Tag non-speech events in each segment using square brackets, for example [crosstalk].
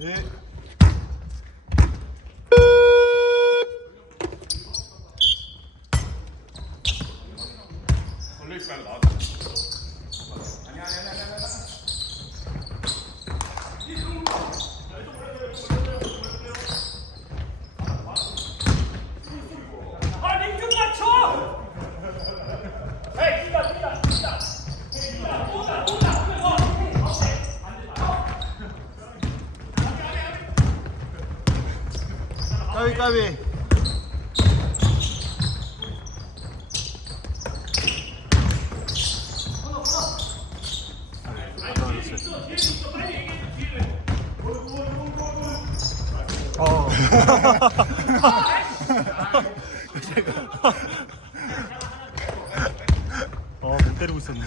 네. 까비 까비. 어. [laughs] 어, 못 때리고 있었네.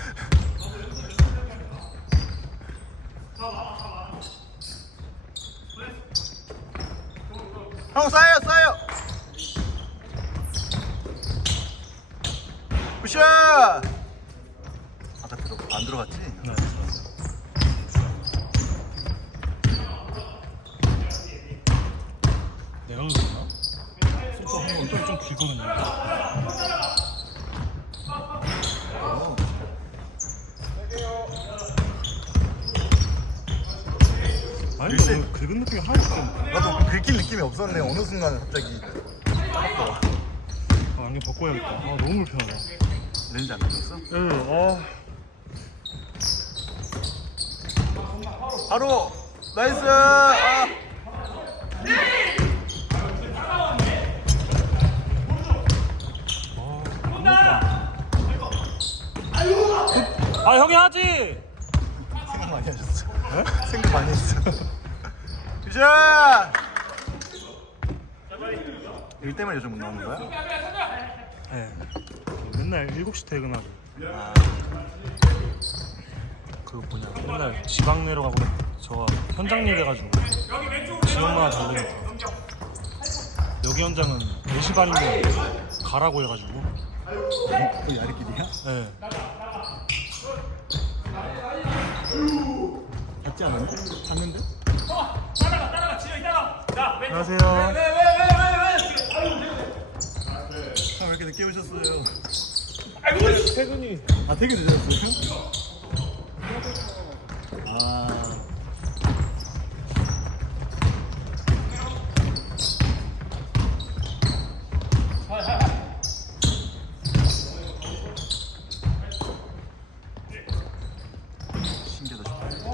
형 싸요 싸요. 굿샷. 아까 들어 안 들어갔지? 네. 내가 그랬나? 소파 한번 좀 길거든요. 아니, 일대- 오늘 긁은 느낌이 하나도. 나도 긁힌 느낌이 없었는데 어느 순간 갑자기 아, 안경 벗고 해야겠다. 아, 너무 불편하다. 렌즈 안 긁었어? 응, 아. 바로 나이스. 아. 아, 형이 하지! 생각 많이 하셨어. [laughs] 생각 많이 했어. 굿샷. 일 때문에 요즘 못 나오는 거야? 네. 맨날 7시 퇴근하고. 아, 그 뭐냐 맨날 지방 내려가고 저 현장 일 해가지고 지역마다 다르니까 여기 현장은 4시 반인데 가라고 해가지고 또 야리끼리야? 네. 같지 않았나? 갔는데? 안녕하세요 아, 왜 이렇게 늦게 오셨어요? 퇴근이 아, 되게 늦었어요? 아, 신기하다 싶다.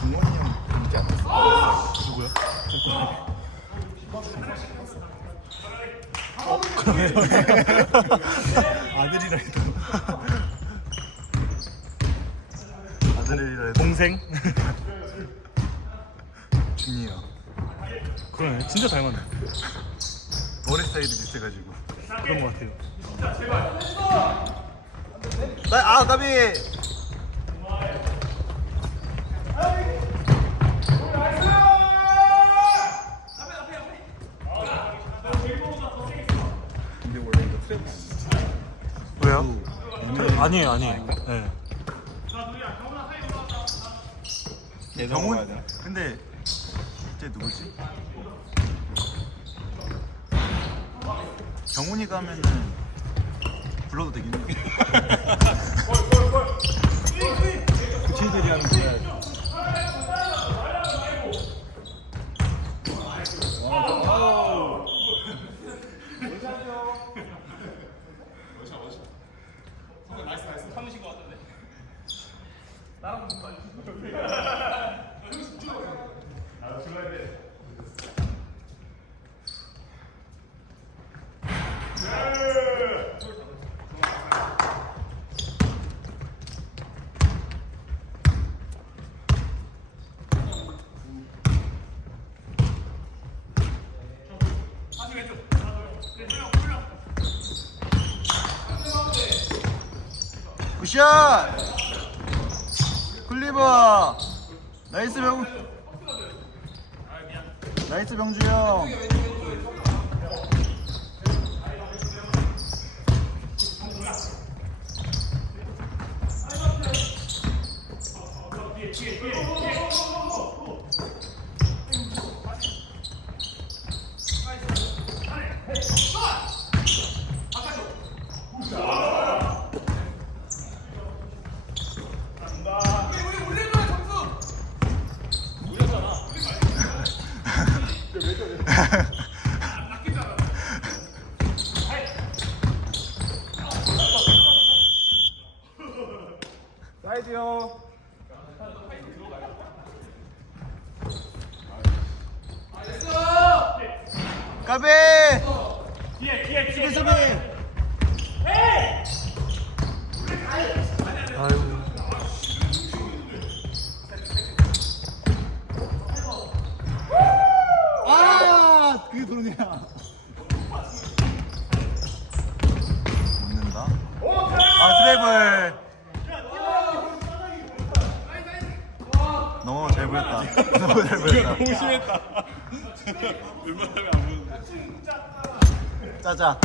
중원이 형 있지 않았어? 누구야? [laughs] 아들이라 해도. 아들이라 해도. 동생? [laughs] 중이야 그러네. 진짜 잘 맞네. 머리 스타일이 비슷해가지고. 그런 것 같아요. 나, 아 까비 근데 원래 이거 트랩 왜요? 아니에요 아니에요 네. 병훈 근데 쟤 누구지? 경훈이 가면은 불러도 되긴 해. 구체들이 하는 거야. 굿샷! 굴리버! 나이스 병 나이스 병주 형! 사이드요. 까비! 뒤에 뒤에 뒤에 수비. 아유. 아, 그게 도루냐? 먹는다. 아, 트래블. 너무 잘 보였다. 너무 잘 보였다. 너무 심했다. [laughs] 웬만하면 안 보는데. 짜자.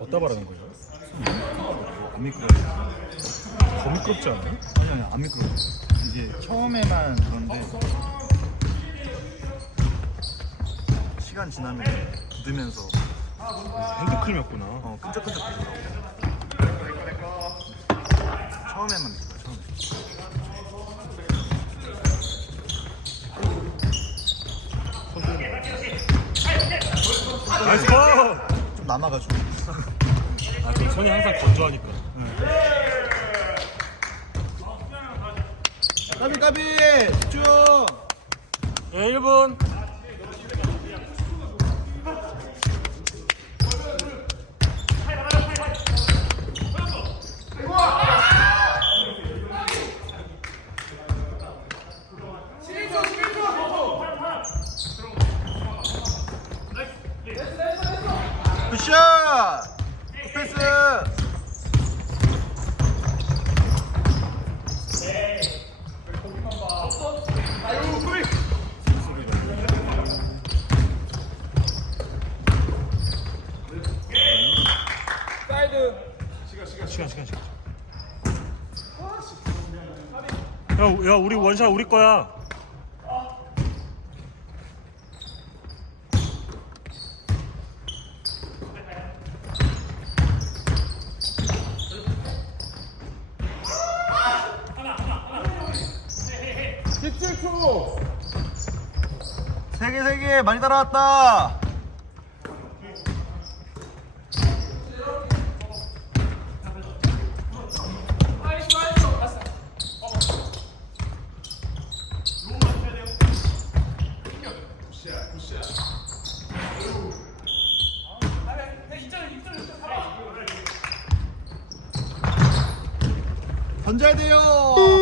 어디다 바르는 거예요? 안 미끄러. 더 미끄럽지 않아요? 아니 아니 안 미끄러. 이제 처음에만 그런데 시간 지나면 굳으면서 핸드크림이었구나. 어 끈적끈적해지더라고. 처음에만 미끄러. 처음에. 나이스 볼! 좀 남아가지고. 아, 저 손이 항상 건조하니까. 까비 까비 집중. 예, 1분. 굿샷. 패스. 시간, 시간, 시간. 야, 야, 우리 원샷 우리 거야. 세개 세개 많이 따라왔다. 던져야 돼요.